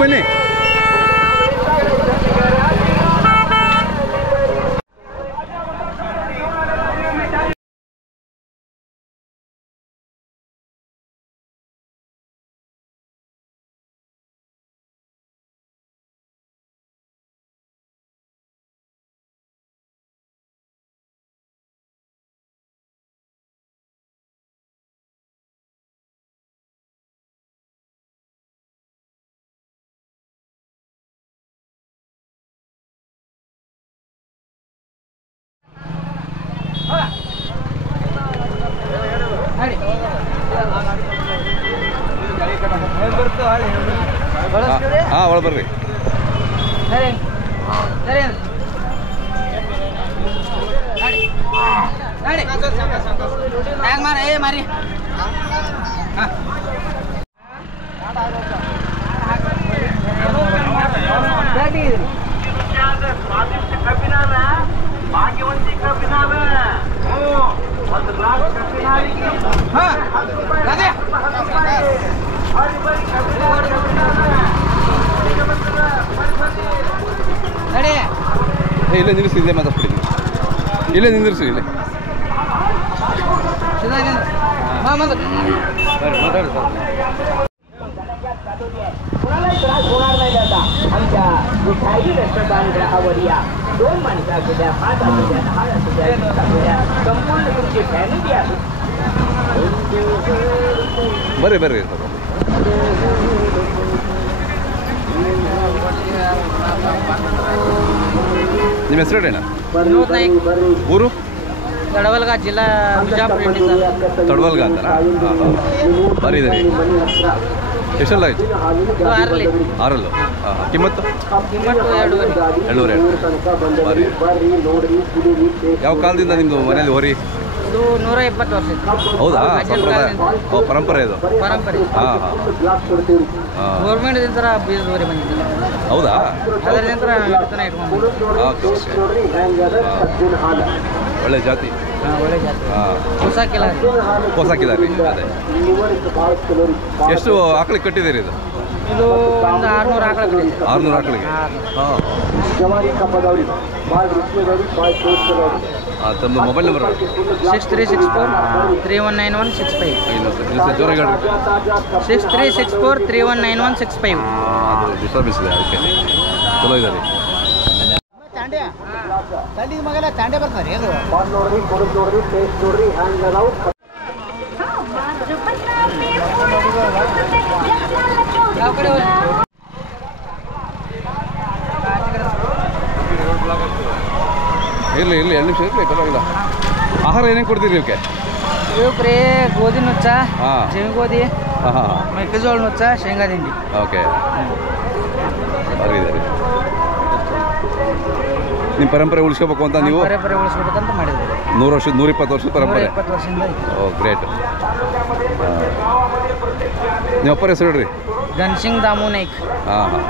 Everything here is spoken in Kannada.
ಬನ್ನಿ. ಹಾಂ ಒಳ ಬರ್ರಿ. ಮಾರಿ ಭಾಗ್ಯವಂತಿ ಕಬ್ಬಿನಾಲ ಒಂದು ಗ್ಲಾಸ್ ಕಬ್ಬಿನಾಲಿಗೆ ಇಲ್ಲೇ ನಿಲ್ಲಿಸಿ, ಇಲ್ಲೇ ಮಾತಾಡ್ಬಿಡಿ. ಇಲ್ಲೇ ನಿಂದಿರಿಸಿ, ಇಲ್ಲೇ माताडी त्रास होणार नाही दादा. आमच्या विठाई रेस्टॉरंटच्या आवडीया 2 माणसं असू द्या, 5 असू द्या, 10 असू द्या, 20 असू द्या, संपूर्ण तुमची फॅमिली असू. बरे बरे ನಿಮ್ಮ ಹೆಸರು ಹೇಳಿ. ವಿನೋದ್ ನಾಯ್ಕ್, ಊರು ತಡವಲ್ಗ, ಜಿಲ್ಲಾ ಬಿಜಾಪುರ. ತಡವಲ್ಗ ಅಂತಾರ? ಬರೀ ಎಷ್ಟೆಲ್ಲ ಆಯ್ತು? 6 ಕಿಮ್ಮತ್ತು 2.5 ಬರೀ. ಯಾವ ಕಾಲದಿಂದ ನಿಮ್ಮದು ಮನೇಲಿ ಹೊರಿ? ಇದು 120 ವರ್ಷ. ಹೌದಾ? ಸಂಪ್ರದಾಯ ಪರಂಪರೆ ಇದು? ಪರಂಪರೆ. ಹಾಂ ಹಾಂ. ಗೌರ್ಮೆಂಟ್ ನಂತರ ಬೀಜದ ಹೊರಿ ಬಂದಿದ್ದಿಲ್ಲ. ಹೌದಾ? ಅದರ ನಂತರ ಇಟ್ಕೊಂಡು ಒಳ್ಳೆ ಜಾತಿ. ಒಳ್ಳೆ ಜಾತಿ. ಹಾಂ. ಹೊಸಾಕಿಲ್ಲ ರೀ. ಅದೇ ಎಷ್ಟು ಆಕಳಿಗೆ ಕಟ್ಟಿದ್ದೀರಿ ಇದು? ಇದು ಒಂದು 600 ಆಕಳ ಕಟ್ಟಿದೆ. 600 ಆಕಳಿಗೆ? ಹಾಂ. ತಮ್ಮ ಮೊಬೈಲ್ ನಂಬರ್ 6364319165. ಜೋರಾಗಿ 6364319165. ಅದು ಡಿಸ್ಟರ್ಬೆನ್ಸ್ ಇದೆ, ಅದಕ್ಕೆ ಚಲೋ ಇದೆ ರೀ. ತಂಡಿಗೆ ಮಗಲ ತಾಂಡೆ ಬರ್ತಾರೆ. ಯಾವ ಕಡೆ ಇರಲಿ 2 ನಿಮಿಷ ಇರಲಿ, ಪರವಾಗಿಲ್ಲ. ಆಹಾರ ಏನೇನು ಕೊಡ್ತೀರಿ ಇವಕ್ಕೆ? ಇವಕ್ರಿ ಗೋಧಿ ನುಚ್ಚ, ಹಾಂ, ಜವಿ ಗೋಧಿ, ಹಾಂ, ಮೆಕ್ಕೆಜೋಳ ನುಚ್ಚ, ಶೇಂಗಾ ದಿಂಡಿ. ಓಕೆ, ಬರೀ. ನಿಮ್ಮ ಪರಂಪರೆ ಉಳಿಸ್ಕೋಬೇಕು ಅಂತ ನೀವು ಪರಂಪರೆ ಉಳಿಸ್ಬೇಕಂತ ಮಾಡಿದ್ರಿ. 100 ವರ್ಷ 120 ವರ್ಷದ ಪರಂಪರೆ. 120 ವರ್ಷದಿಂದ. ಓ ಗ್ರೇಟ್. ನಿಮ್ಮ ಅಪ್ಪರ ಹೆಸರು ಹೇಳ್ರಿ? ಘನ್ಸಿಂಗ್ ದಾಮು ನಾಯ್ಕ್. ಹಾಂ ಹಾಂ.